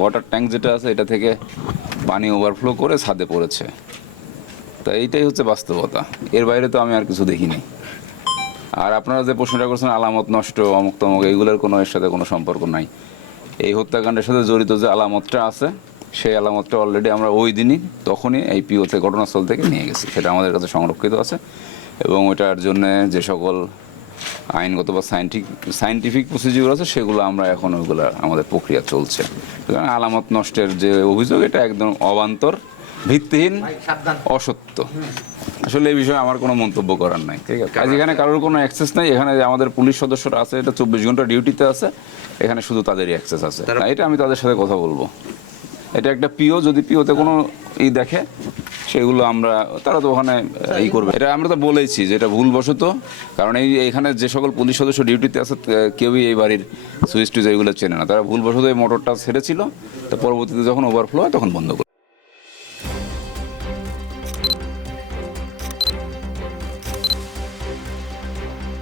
Water tank যেটা আছে এটা থেকে পানি ওভারফ্লো করে ছাদে পড়েছে। তা এইটাই হচ্ছে বাস্তবতা, এর বাইরে তো আমি আর কিছু দেখিনি। আর আপনারা যে প্রশ্নটা করছেন আলামত নষ্ট অমুক তমুক, এইগুলোর কোনো এর সাথে কোনো সম্পর্ক নাই। এই হত্যাকাণ্ডের সাথে জড়িত যে আলামতটা আছে সেই আলামতটা অলরেডি আমরা ওই দিনই তখনই এই পিওতে ঘটনাস্থল থেকে নিয়ে গেছি, সেটা আমাদের কাছে সংরক্ষিত আছে। এবং ওইটার জন্য যে সকল আইনগত বা সাইন্টিফিক প্রসিডিউর আছে সেগুলো আমরা এখন ওইগুলো আমাদের প্রক্রিয়া চলছে। সুতরাং আলামত নষ্টের যে অভিযোগ এটা একদম অবান্তর, ভিত্তিহীন, অসত্য। আসলে এই বিষয়ে আমার কোনো মন্তব্য করার নাই, ঠিক আছে? আজ এখানে কারোর কোনো অ্যাক্সেস নাই, এখানে যে আমাদের পুলিশ সদস্যরা আছে এটা 24 ঘন্টা ডিউটিতে আছে, এখানে শুধু তাদেরই অ্যাক্সেস আছে। এটা আমি তাদের সাথে কথা বলবো। এটা একটা পিও, যদি পিওতে কোনো দেখে সেগুলো আমরা, তারা তো ওখানে করবে। এটা আমরা তো বলেছি যে এটা ভুলবশত, কারণ এইখানে যে সকল পুলিশ সদস্য ডিউটিতে আছে কেউই এই বাড়ির সুইচ টুইচ এইগুলো চেনে না, তারা ভুলবশত এই মোটরটা ছেড়েছিল, তো পরবর্তীতে যখন ওভারফ্লো হয় তখন বন্ধ করে।